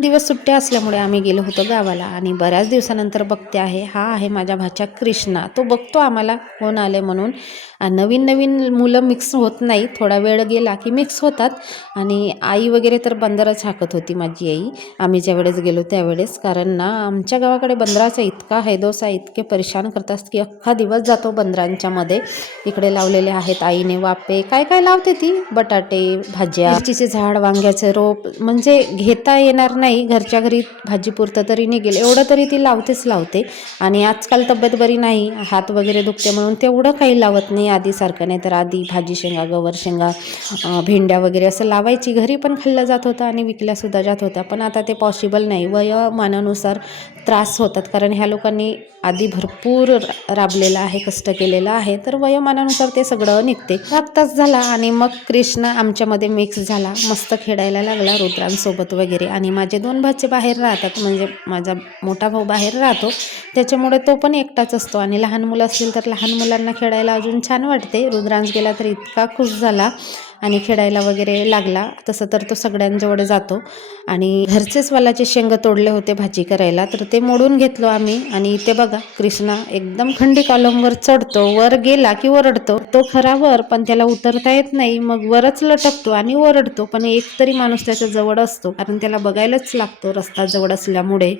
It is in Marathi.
दिवस सुट्ट्या असल्यामुळे आम्ही गेलो होतो गावाला आणि बऱ्याच दिवसानंतर बघते आहे, हा आहे माझा भाचा कृष्णा. तो बघतो आम्हाला कोण आले म्हणून. नवीन नवीन मुलं मिक्स होत नाही, थोडा वेळ गेला की मिक्स होतात. आणि आई वगैरे तर बंदरच हाकत होती माझी आई, आम्ही ज्यावेळेस गेलो त्यावेळेस. कारण ना आमच्या गावाकडे बंदराचा इतका हैदोस आहे, इतके परेशान करतात की अख्खा दिवस जातो बंदरांच्या मध्ये. इकडे लावलेले आहेत आईने वाफे, काय काय लावते ती, बटाटे, भाज्या, मिरचीचे झाड, वांग्याचे रोप, म्हणजे घेता येणार नाही, घरच्या घरी भाजीपुरतं तरी निघेल एवढं तरी ती लावतेच लावते. आणि आजकाल तब्येत बरी नाही, हात वगैरे दुखते म्हणून तेवढं काही लावत नाही आधीसारखं. नाही तर आधी भाजी शेंगा, गवर शेंगा, भेंड्या वगैरे असं लावायची, घरी पण खाल्लं जात होतं आणि विकल्यासुद्धा जात होत्या. पण आता ते पॉसिबल नाही, वयोमानानुसार त्रास होतात. कारण ह्या लोकांनी आधी भरपूर राबलेलं आहे, कष्ट केलेलं आहे, तर वयोमानानुसार ते सगळं निघते. 1 तास झाला आणि मग कृष्ण आमच्यामध्ये मिक्स झाला, मस्त खेळायला लागला रुद्रांसोबत वगैरे. आणि माझे 2 भाचे बाहेर राहतात, म्हणजे माझा मोठा भाऊ बाहेर राहतो, त्याच्यामुळे तो पण एकटाच असतो. आणि लहान मुलं असतील तर लहान मुलांना खेळायला अजून छान वाटते. रुद्रांश गेला तर इतका खुश झाला आणि खेळायला वगैरे लागला. तसं तर तो सगळ्यांजवळ जातो. आणि घरचेच वालाचे शेंग तोडले होते भाजी करायला, तर ते मोडून घेतलो आम्ही. आणि इथे बघा कृष्णा एकदम खंडी कॉलमवर चढतो, वर गेला की ओरडतो. तो खरा वर, पण त्याला उतरता येत नाही, मग वरच लटकतो आणि ओरडतो. पण एक तरी माणूस त्याच्या जवळ असतो, कारण त्याला बघायलाच लागतो रस्ता जवळ असल्यामुळे.